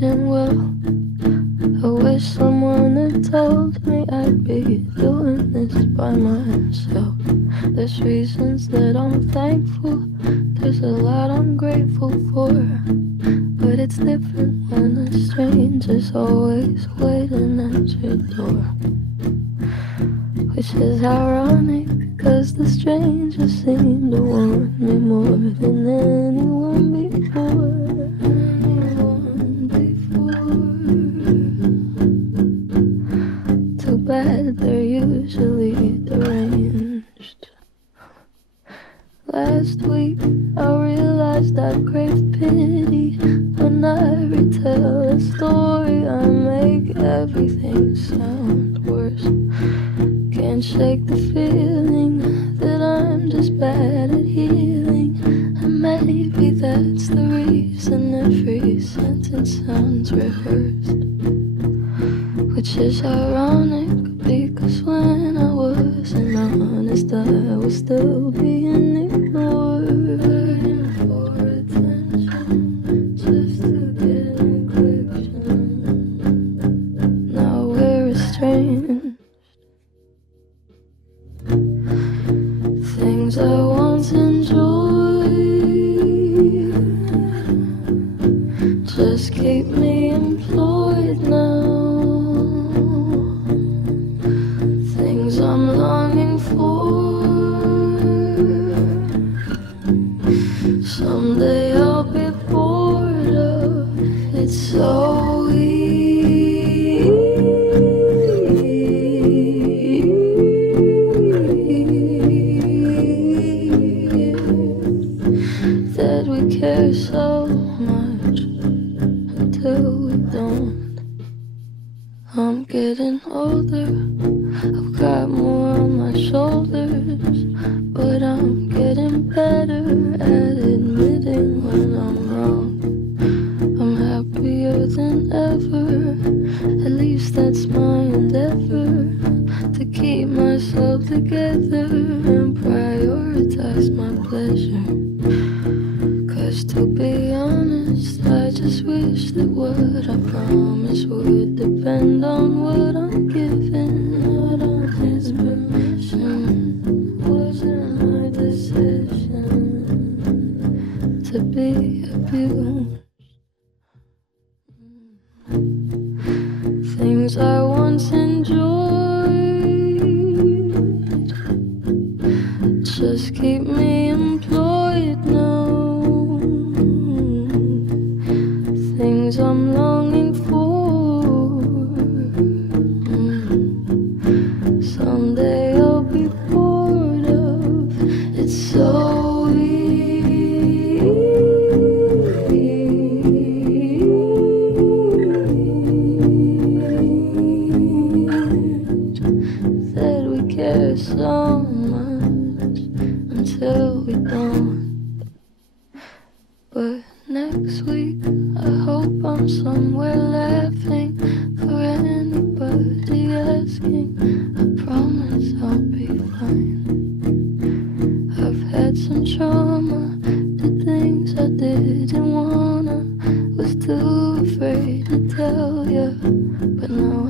imagine well. I wish someone had told me I'd be doing this by myself. There's reasons that I'm thankful, there's a lot I'm grateful for, but it's different when a stranger's always waiting at your door. Which is ironic, cause the stranger seemed to want me more than anyone before. Too bad they're usually deranged. Last week I realized I crave pity. When I retell a story I make everything sound worse. Can't shake the feeling that I'm just bad at healing. And maybe that's the reason every sentence sounds rehearsed. Which is ironic, because when I wasn't honest I was still being ignored. Begging for attention, just to get an equation. Now we're estranged. Things I once enjoyed just keep me employed now. Things I'm longing for, someday I'll be bored of. It's so easy that we care so much until we don't. I'm getting older, I've got more on my shoulders, but I'm getting better at admitting when I'm wrong. I'm happier than ever, at least that's my endeavor, to keep myself together and prioritize my pleasure. Cause to be honest, I just wish that what I promised would depend on what I'm given. Not on his permission, wasn't my decision to be abused. Things I once enjoyed just keep me employed now. Things I'm longing for, someday I'll be bored of. It's so easy that we care so much until we don't. But next week I hope I'm somewhere laughing for anybody asking. I promise I'll be fine. I've had some trauma, did things I didn't wanna, was too afraid to tell ya, but now